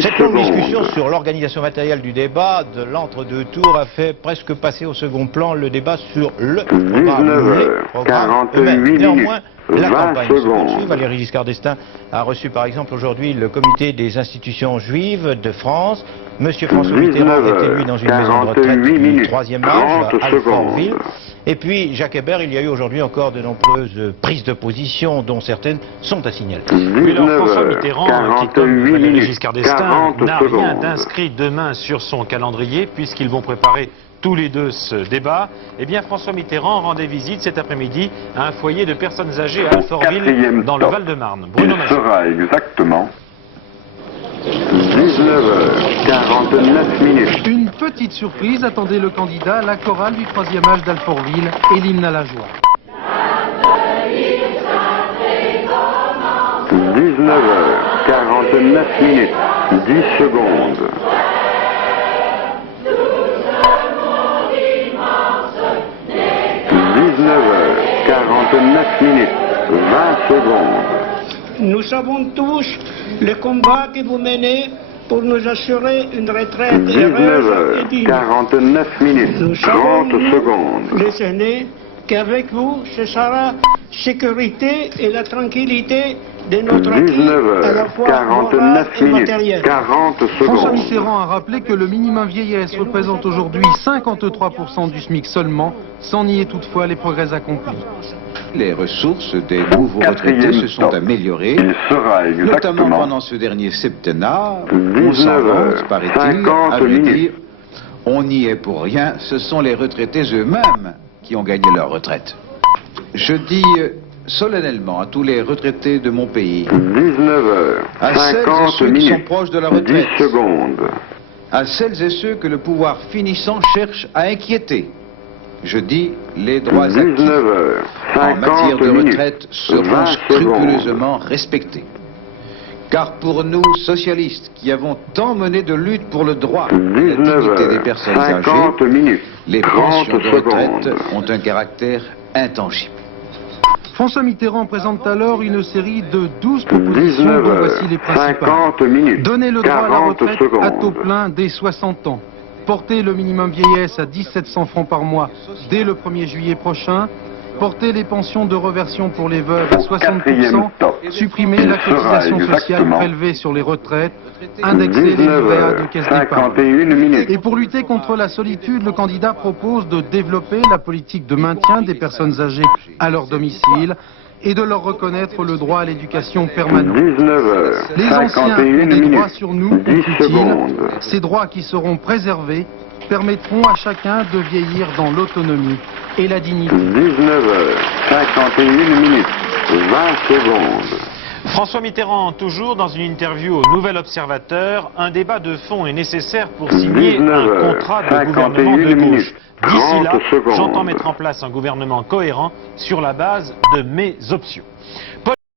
Cette longue discussion sur l'organisation matérielle du débat de l'entre-deux tours a fait presque passer au second plan le débat sur le programme ou les programmes eux-mêmes. Néanmoins, la campagne se poursuit. Valéry Giscard d'Estaing a reçu par exemple aujourd'hui le comité des institutions juives de France. Monsieur François Mitterrand est élu dans une maison de retraite du 3e âge à Alfortville. Et puis, Jacques Hébert, il y a eu aujourd'hui encore de nombreuses prises de position, dont certaines sont à signaler. Oui, alors François Mitterrand, qui comme Valéry Giscard d'Estaing, n'a rien d'inscrit demain sur son calendrier, puisqu'ils vont préparer tous les deux ce débat, eh bien François Mitterrand rendait visite cet après-midi à un foyer de personnes âgées à Alfortville, dans le Val-de-Marne. Bruno Massot. Sera exactement 19h49. Une petite surprise attendait le candidat à la chorale du 3e âge d'Alfortville et l'hymne à la joie. 19h49, 10 secondes. 19h49, 20 secondes. Nous savons tous le combat que vous menez pour nous assurer une retraite heureuse et digne. 19h49, Nous savons, 30 secondes. les aînés, qu'avec vous, ce sera sécurité et la tranquillité de notre acquis, à la fois moral et 19h49, matériel. 40 François secondes. Mitterrand a rappelé que le minimum vieillesse représente aujourd'hui 53% du SMIC seulement, sans nier toutefois les progrès accomplis. Les ressources des nouveaux retraités se sont améliorées, Il sera notamment exactement pendant ce dernier septennat. On 19 s'en heures, vante, paraît-il, 50 à vrai minutes. dire. On n'y est pour rien, ce sont les retraités eux-mêmes qui ont gagné leur retraite. Je dis solennellement à tous les retraités de mon pays, 19h, à celles et 50 ceux qui sont minutes, proches de la 10 retraite, secondes. à celles et ceux que le pouvoir finissant cherche à inquiéter. Je dis, les droits acquis 19h, en matière 50 de minutes, retraite seront 20 scrupuleusement respectés. Car pour nous, socialistes, qui avons tant mené de lutte pour le droit et la dignité des 19h, personnes 50 âgées, minutes, les 30 pensions de retraite secondes. ont un caractère intangible. François Mitterrand présente alors une série de 12 propositions dont voici les 19h, principales. 50 minutes, Donner le droit à la 40 retraite à taux secondes. plein dès 60 ans. Porter le minimum vieillesse à 1700 francs par mois dès le 1er juillet prochain. Porter les pensions de reversion pour les veuves à 60%. Supprimer la cotisation sociale prélevée sur les retraites. Indexer les livret A de caisse d'épargne. 51 minutes. Et pour lutter contre la solitude, le candidat propose de développer la politique de maintien des personnes âgées à leur domicile et de leur reconnaître le droit à l'éducation permanente. 19h, Les anciens 51 ont des droits minutes, sur nous, 10 conclut-il. secondes. Ces droits qui seront préservés permettront à chacun de vieillir dans l'autonomie et la dignité. 19h, 51 minutes, 20 secondes. François Mitterrand, toujours dans une interview au Nouvel Observateur, un débat de fond est nécessaire pour signer 19 un heures, contrat de 51 gouvernement de gauche. minutes, D'ici là, 30 secondes. j'entends mettre en place un gouvernement cohérent sur la base de mes options.